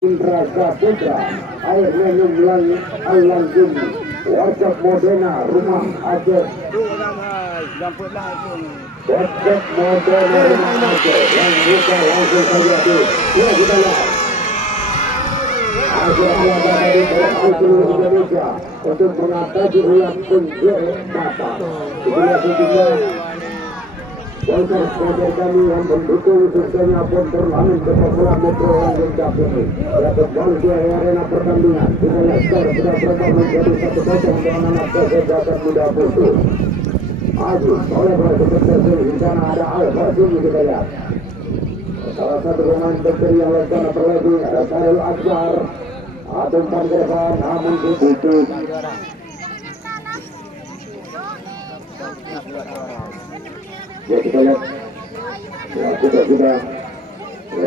Indra Saputra, airnya nyumblang Al-Lanjum, WhatsApp Modena, rumah Aceh. WhatsApp Modena, rumah Aceh, yang buka langsung saja di. Ya kita lihat. Aceh Alaba dari seluruh Indonesia untuk mengatasi ulang penjara kata. Itulah tentunya sponsor kami yang mendukung suksesnya Pontorlamin sepak bola Metro Langsung Cup ini. Ya kembali ke arena pertandingan. Kita lihat skor sudah berubah menjadi 1-0 dengan anak kesehatan muda Putu. Maju oleh seperti di sana ada Al-Fasim kita lihat. Salah satu pemain bakteri yang lakukan terlebih ada Sarul Akbar. Umpan ke depan namun diputus. Ya kita lihat ya sudah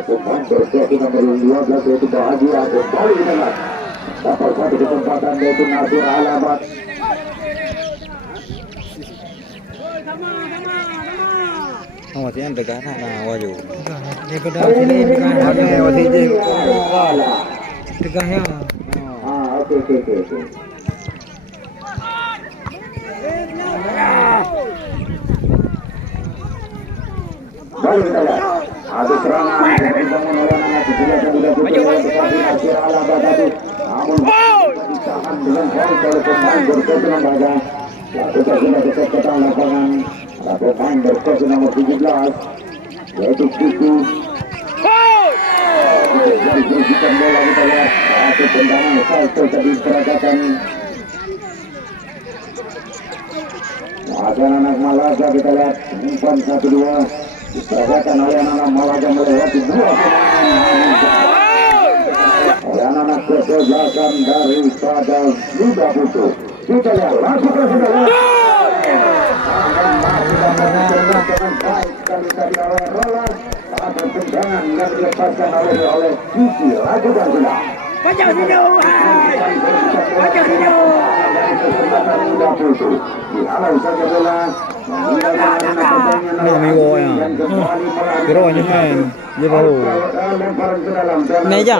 pemain bersedia nomor 12 yaitu Bahagia kembali kita lihat dapat satu kesempatan yaitu Nasir Alamat. Yang dekat nak waju. Dia kedai sini dekat ada wasi je. Dekatnya. Oke. Baik kita lihat ada serangan yang dibangun oleh anak kecil yang sudah tetapi Nasir Alamat tadi namun ditahan dengan baik oleh pemain bersedia lembaga. Ya kita sudah kesempatan lapangan. Ada pemain bersedia nomor 17 yaitu Putu. Jadi berusikan bola kita lihat satu tendangan salto tadi peragatan anak Malaga kita lihat umpan 1-2 diperagakan oleh anak Malaga melewati dua pemain oleh anak kesebelasan daripada Muda Putu. Kita lihat langsung ke sebelah baik sekali tadi oleh Roland. Ada tendangan yang dilepaskan oleh Kiki lakukan sudah. Pajak sini, pajak sini. Di awal saja bola. Minggu ya. Kira ini main. Dia baru. Lemparan ke dalam. Meja.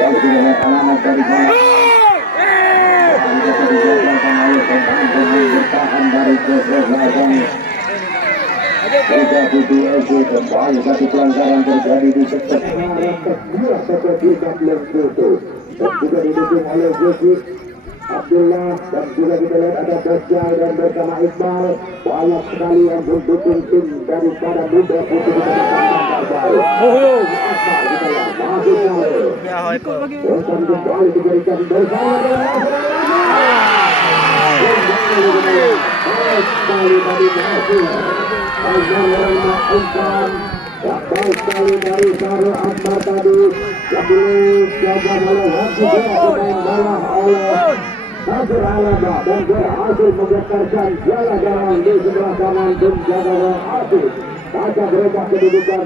Yang tidak alamat dari bola. Bertahan dari kesehatan. Tiga PPSC kembali satu pelanggaran terjadi di sektor kedua sektor tidak Putu dan juga didukung oleh Yusuf Abdullah dan juga kita lihat ada Bosjai dan bersama Iqbal banyak sekali yang mendukung tim daripada Muda Putu kita datang baru. Kita lihat masuk dan kembali diberikan bersama sekali dari hasil baik sekali dari Sarul Akbar tadi yang dijaga oleh Hafiz pemain bola oleh Nasir Alaba dan berhasil menggetarkan jala-jala di sebelah kanan tim jaga oleh Hafiz. Baca berubah kedudukan